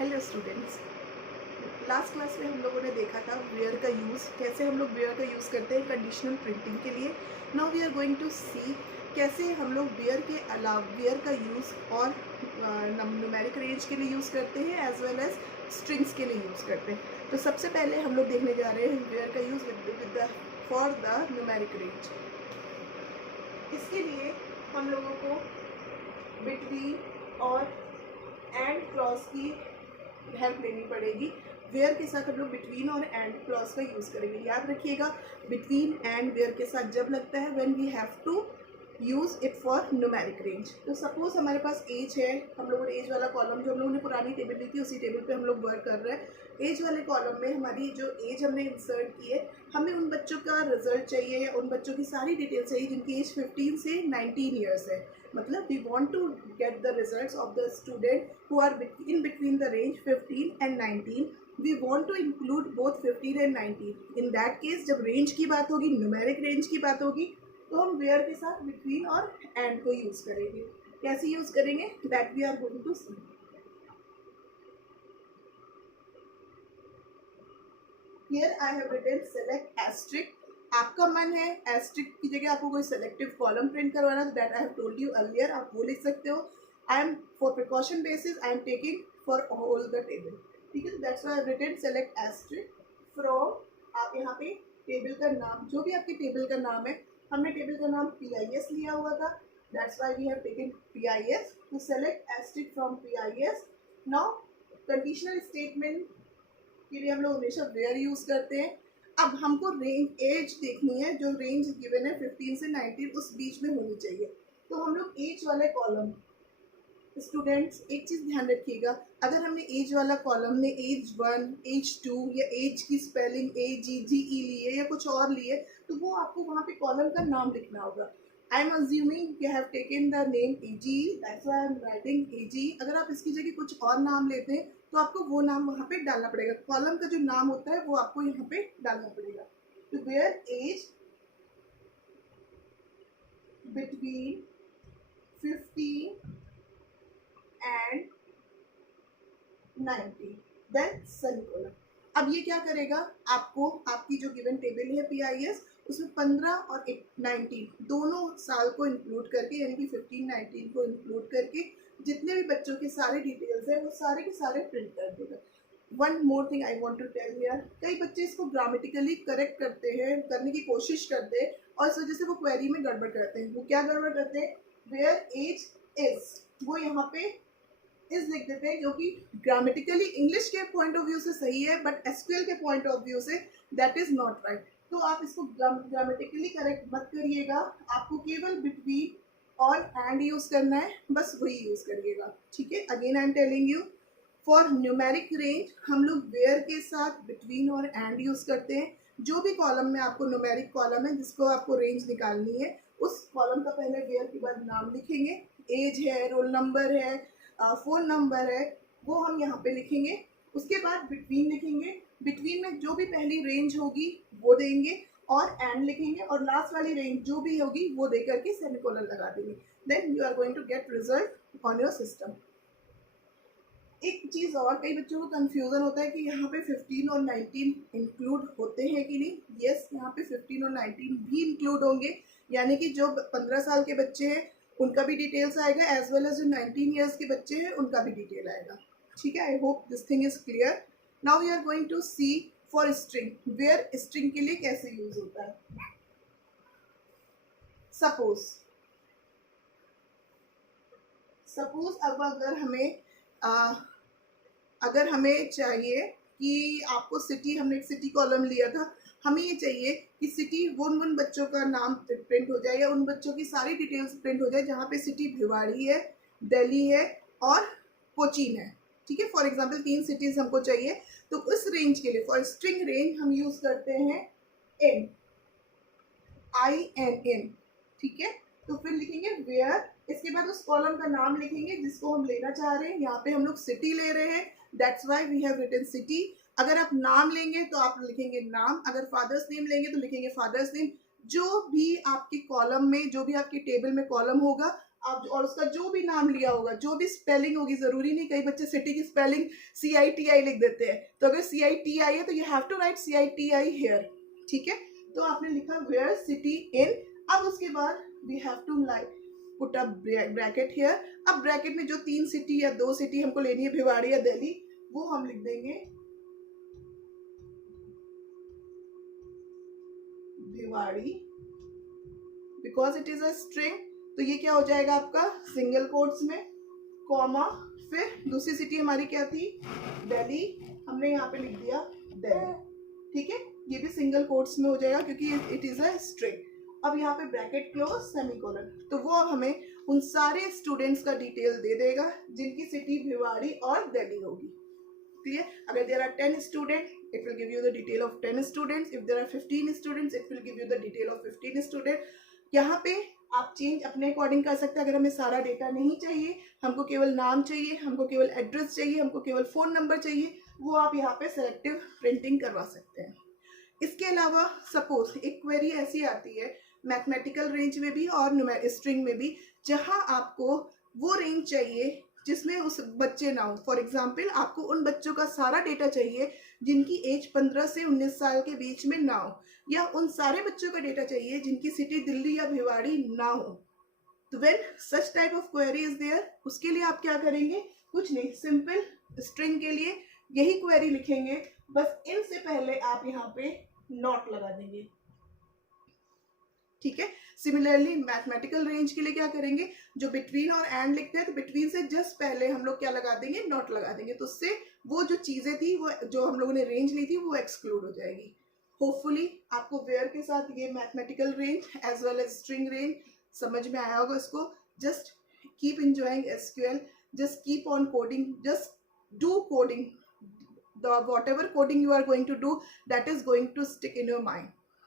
Hello students. Last class में हम लोगों ने देखा था वेयर का यूज़, कैसे हम लोग वेयर का यूज़ करते हैं कंडीशनल प्रिंटिंग के लिए। Now we are going to see कैसे हम लोग वेयर के अलावा वेयर का यूज़ और न्यूमेरिक रेंज के लिए यूज़ करते हैं एज वेल एज स्ट्रिंग्स के लिए यूज़ करते हैं। तो सबसे पहले हम लोग देखने जा रहे हैं वेयर का use with for the numeric range. इसके लिए हम लोगों को बिटवीन और एंड क्लॉज की हेल्प लेनी पड़ेगी। वेयर के साथ हम लोग बिटवीन और एंड क्लॉज का यूज़ करेंगे। याद रखिएगा, बिटवीन एंड वेयर के साथ जब लगता है when we have to use it for numeric range. तो सपोज हमारे पास एज है, हम लोगों ने एज वाला कॉलम जो हम लोगों ने पुरानी टेबल ली थी उसी टेबल पे हम लोग वर्क कर रहे हैं। एज वाले कॉलम में हमारी जो एज हमने इंसर्ट की है, हमें उन बच्चों का रिजल्ट चाहिए या उन बच्चों की सारी डिटेल चाहिए जिनकी एज 15 से 19 ईयर्स है। मतलब we want to get the results of the student who are in between the range 15 and 19। We want to include both 15 and 19। In that case जब रेंज की बात होगी, न्यूमेरिक रेंज की बात होगी, तो हम वेयर के साथ बिटवीन और एंड को यूज़ करेंगे। कैसे यूज़ करेंगे that we are going to see. Here I have written select asterisk. आपका मन है एस्ट्रिक की जगह आपको कोई सेलेक्टिव कॉलम प्रिंट करवाना, तो that I have told you earlier, आप वो लिख सकते हो। I am for precaution basis I am taking for whole the table. ठीक है, that's why I have written select asterisk from. आप यहाँ पे टेबल का नाम, जो भी आपके टेबल का नाम है, हमने टेबल का नाम PIS लिया हुआ था, that's why we have taken PIS। तो select asterisk from PIS। Now conditional statement के लिए हम लोग हमेशा वेयर यूज़ करते हैं। अब हमको रेंज एज देखनी है, जो रेंज गिवन है 15 से 19 उस बीच में होनी चाहिए। तो हम लोग एज वाले कॉलम, स्टूडेंट्स एक चीज़ ध्यान रखिएगा, अगर हमने एज वाला कॉलम में एज 1, एज 2 या एज की स्पेलिंग AGGE ली है या कुछ और ली है, तो वो आपको वहाँ पे कॉलम का नाम लिखना होगा। I am assuming you have taken the name AGE, that's why I am writing AGE। अगर आप इसकी जगह कुछ और नाम लेते हैं तो आपको वो नाम वहाँ पे डालना पड़ेगा। कॉलम का जो नाम होता है वो आपको यहाँ पे डालना पड़ेगा। तो where age between 15 and 90 then semicolon. अब ये क्या करेगा, आपको आपकी जो गिवन टेबल है PIS उसमें 15 और 19 दोनों साल को इंक्लूड करके, यानी कि 15-19 को इंक्लूड करके जितने भी बच्चों के सारे डिटेल्स हैं वो सारे के सारे प्रिंट कर देगा। One more thing I want to tell here, कई बच्चे इसको ग्रामेटिकली करेक्ट करते हैं, करने की कोशिश करते हैं और इस वजह से वो क्वेरी में गड़बड़ करते हैं। वो क्या गड़बड़ करते हैं, वेयर एज इज, वो यहाँ पे इज लिख देते हैं, जो कि ग्रामेटिकली इंग्लिश के पॉइंट ऑफ व्यू से सही है, बट SQL के point of view say that is not right. तो आप इसको ग्रामेटिकली करेक्ट मत करिएगा, आपको केवल बिटवीन और एंड यूज करना है, बस वही यूज करिएगा। ठीक है, again I am telling you, for numeric range हम लोग वेयर के साथ बिटवीन और एंड यूज करते हैं। जो भी कॉलम में आपको न्यूमेरिक कॉलम है जिसको आपको रेंज निकालनी है, उस कॉलम का पहले वेयर के बाद नाम लिखेंगे, एज है, रोल नंबर है, फ़ोन नंबर है, वो हम यहाँ पे लिखेंगे। उसके बाद बिटवीन लिखेंगे, बिटवीन में जो भी पहली रेंज होगी वो देंगे और एंड लिखेंगे, और लास्ट वाली रेंज जो भी होगी वो दे करके सेमीकोलन लगा देंगे। Then you are going to get result on your system. एक चीज़ और, कई बच्चों को कंफ्यूजन होता है कि यहाँ पे 15 और 19 इंक्लूड होते हैं कि नहीं। यस, यहाँ पे 15 और 19 भी इंक्लूड होंगे, यानी कि जो 15 साल के बच्चे हैं उनका भी डिटेल्स आएगा, एज वेल एज जो 19 ईयर्स के बच्चे हैं उनका भी डिटेल आएगा। ठीक है, I hope this thing is clear. Now we are going to see for string, where string के लिए कैसे यूज होता है। सपोज अब अगर हमें चाहिए कि आपको सिटी, हमने एक सिटी कॉलम लिया था, हमें ये चाहिए कि सिटी उन बच्चों का नाम प्रिंट हो जाए या उन बच्चों की सारी डिटेल्स प्रिंट हो जाए जहाँ पे सिटी भिवाड़ी है, दिल्ली है और कोचीन है। ठीक है, फॉर एग्जांपल 3 सिटीज हमको चाहिए, तो उस रेंज के लिए फॉर स्ट्रिंग रेंज हम यूज करते हैं INN। ठीक है, तो फिर लिखेंगे वेयर, इसके बाद उस कॉलम का नाम लिखेंगे जिसको हम लेना चाह रहे हैं। यहाँ पे हम लोग सिटी ले रहे हैं, that's why we have written city. अगर आप नाम लेंगे तो आप लिखेंगे नाम, अगर फादर्स नेम लेंगे तो लिखेंगे फादर्स नेम। जो भी आपके कॉलम में, जो भी आपके टेबल में कॉलम होगा आप और उसका जो भी नाम लिया होगा, जो भी स्पेलिंग होगी, जरूरी नहीं, कई बच्चे सिटी की स्पेलिंग CITI लिख देते हैं, तो अगर CITI है तो you have to write CITI here, ठीक है। तो आपने लिखा वेयर सिटी इन। अब उसके बाद we have to put a bracket here. अब ब्रैकेट में जो 3 सिटी या 2 सिटी हमको लेनी है, भिवाड़ी या दिल्ली, वो हम लिख देंगे Bhiwadi, because it is a string. तो ये क्या हो जाएगा आपका सिंगल कोट्स में, कॉमा, फिर दूसरी सिटी हमारी क्या थी, दिल्ली, हमने यहाँ पे लिख दिया दिल्ली, ठीक है। ये भी सिंगल कोट्स में हो जाएगा क्योंकि इट इज अ स्ट्रिंग। अब यहाँ पे ब्रैकेट क्लोज सेमीकोलन, तो वो अब हमें उन सारे स्टूडेंट्स का डिटेल दे देगा जिनकी सिटी भिवाड़ी और दिल्ली होगी, क्लियर। अगर there are 10 student, it will give you the detail of 10 students. If there are 15 students, it will give you the detail of 15 students. यहाँ पे आप चेंज अपने अकॉर्डिंग कर सकते हैं। अगर हमें सारा डेटा नहीं चाहिए, हमको केवल नाम चाहिए, हमको केवल एड्रेस चाहिए, हमको केवल फ़ोन नंबर चाहिए, वो आप यहाँ पे सेलेक्टिव प्रिंटिंग करवा सकते हैं। इसके अलावा सपोज एक क्वेरी ऐसी आती है मैथमेटिकल रेंज में भी और स्ट्रिंग में भी, जहाँ आपको वो रेंज चाहिए जिसमें उस बच्चे ना हो। फॉर एग्जाम्पल आपको उन बच्चों का सारा डेटा चाहिए जिनकी एज 15 से 19 साल के बीच में ना हो, या उन सारे बच्चों का डेटा चाहिए जिनकी सिटी दिल्ली या भिवाड़ी ना हो। तो when such type of query is there, उसके लिए आप क्या करेंगे, कुछ नहीं, सिंपल स्ट्रिंग के लिए यही क्वेरी लिखेंगे, बस इनसे पहले आप यहाँ पे नॉट लगा देंगे, ठीक है। सिमिलरली मैथमेटिकल रेंज के लिए क्या करेंगे, जो बिटवीन और एंड लिखते हैं तो बिटवीन से जस्ट पहले हम लोग क्या लगा देंगे, नॉट लगा देंगे, तो उससे वो जो चीजें थी, वो जो हम लोगों ने रेंज ली थी, वो एक्सक्लूड हो जाएगी। होपफुली आपको वेयर के साथ ये mathematical range as well as string range समझ में आया होगा। इसको just keep enjoying SQL, just keep on coding, just do coding, the whatever coding you are going to do, that is going to stick in your mind.